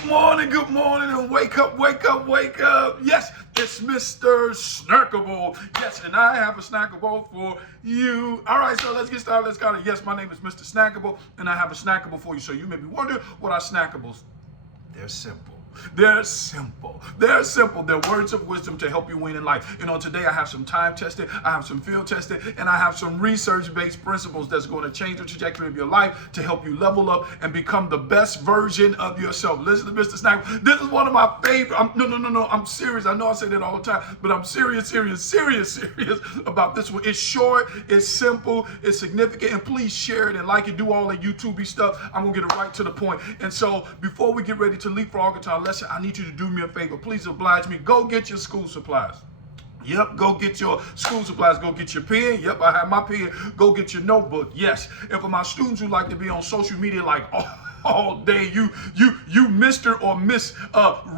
Good morning, and wake up, wake up, wake up. Yes, it's Mr. Snackable. Yes, and I have a snackable for you. All right, so let's get started. Let's go. Yes, my name is Mr. Snackable, and I have a snackable for you. So you may be wondering what are snackables? They're simple. They're simple. They're simple. They're words of wisdom to help you win in life. You know, today I have some time tested, I have some field tested, and I have some research-based principles that's going to change the trajectory of your life to help you level up and become the best version of yourself. Listen to Mr. Snack. This is one of my favorite. No. I'm serious. I know I say that all the time, but I'm serious about this one. It's short, it's simple, it's significant, and please share it and like it. Do all the YouTube-y stuff. I'm going to get it right to the point. And so before we get ready to leapfrog into our lesson, I need you to do me a favor. Please oblige me. Go get your school supplies. Yep, go get your school supplies. Go get your pen. Yep, I have my pen. Go get your notebook. Yes. And for my students who like to be on social media like all day, you Mr. or Miss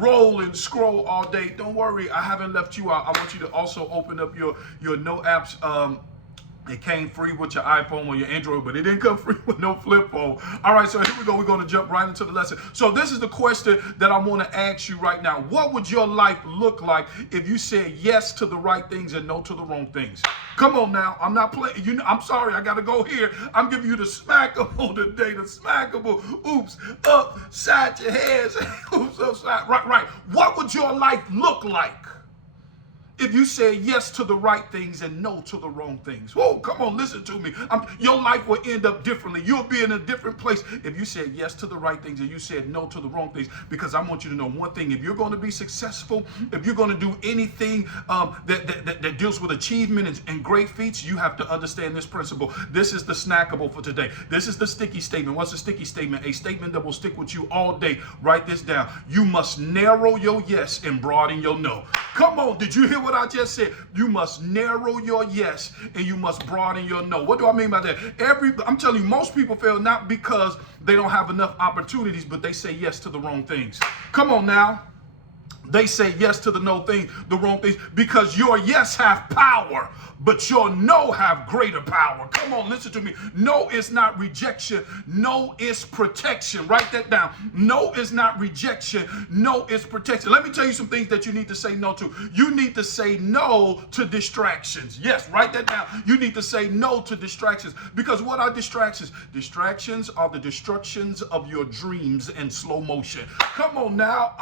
roll and scroll all day, don't worry, I haven't left you out. I want you to also open up your no apps. It came free with your iPhone or your Android, but it didn't come free with no flip phone. All right, so here we go. We're going to jump right into the lesson. So this is the question that I want to ask you right now. What would your life look like if you said yes to the right things and no to the wrong things? Come on now. I'm not playing. I'm sorry. I got to go here. I'm giving you the smackable today. The smackable. Oops. Upside your heads. Oops. Upside. Right. What would your life look like if you said yes to the right things and no to the wrong things? Whoa, come on, listen to me. Your life will end up differently. You'll be in a different place if you said yes to the right things and you said no to the wrong things. Because I want you to know one thing. If you're going to be successful, if you're going to do anything that deals with achievement and great feats, you have to understand this principle. This is the snackable for today. This is the sticky statement. What's a sticky statement? A statement that will stick with you all day. Write this down. You must narrow your yes and broaden your no. Come on, did you hear what I just said? You must narrow your yes and you must broaden your no. What do I mean by that? I'm telling you, most people fail not because they don't have enough opportunities, but they say yes to the wrong things. Come on now. They say yes to the wrong things, because your yes have power, but your no have greater power. Come on, listen to me. No is not rejection. No is protection. Write that down. No is not rejection. No is protection. Let me tell you some things that you need to say no to. You need to say no to distractions. Yes, write that down. You need to say no to distractions, because what are distractions? Distractions are the destructions of your dreams in slow motion. Come on now.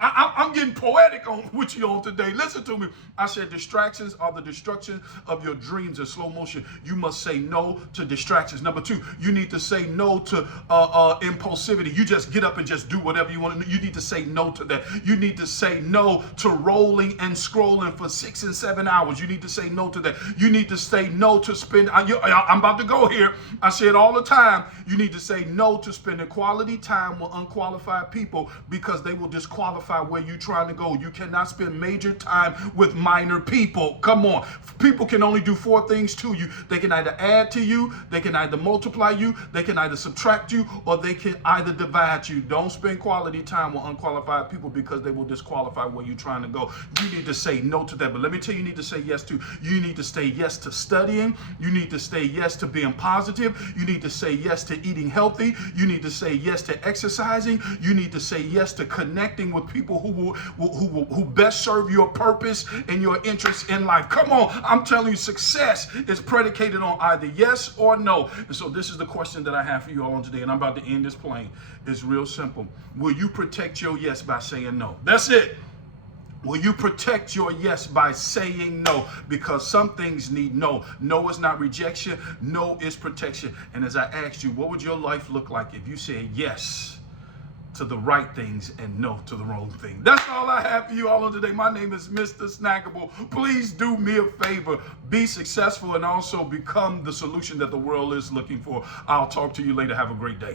I'm getting poetic with you on today. Listen to me. I said distractions are the destruction of your dreams in slow motion. You must say no to distractions. Number two, you need to say no to impulsivity. You just get up and just do whatever you want to do. You need to say no to that. You need to say no to rolling and scrolling for 6 and 7 hours. You need to say no to that. You need to say no to spend. I'm about to go here. I say it all the time. You need to say no to spending quality time with unqualified people, because they will disqualify where you're trying to go. You cannot spend major time with minor people. Come on. People can only do 4 things to you. They can either add to you, they can either multiply you, they can either subtract you, or they can either divide you. Don't spend quality time with unqualified people, because they will disqualify where you're trying to go. You need to say no to that. But let me tell you, you need to say yes to. You need to say yes to studying. You need to say yes to being positive. You need to say yes to eating healthy. You need to say yes to exercising. You need to say yes to connecting with people who best serve your purpose and your interests in life. Come on, I'm telling you, success is predicated on either yes or no. And so this is the question that I have for you all on today, and I'm about to end this plane. It's real simple. Will you protect your yes by saying no? That's it. Will you protect your yes by saying no? Because some things need no. No is not rejection. No is protection. And as I asked you, what would your life look like if you said yes to the right things and no to the wrong thing? That's all I have for you all on today. My name is Mr. Snackable. Please do me a favor. Be successful and also become the solution that the world is looking for. I'll talk to you later. Have a great day.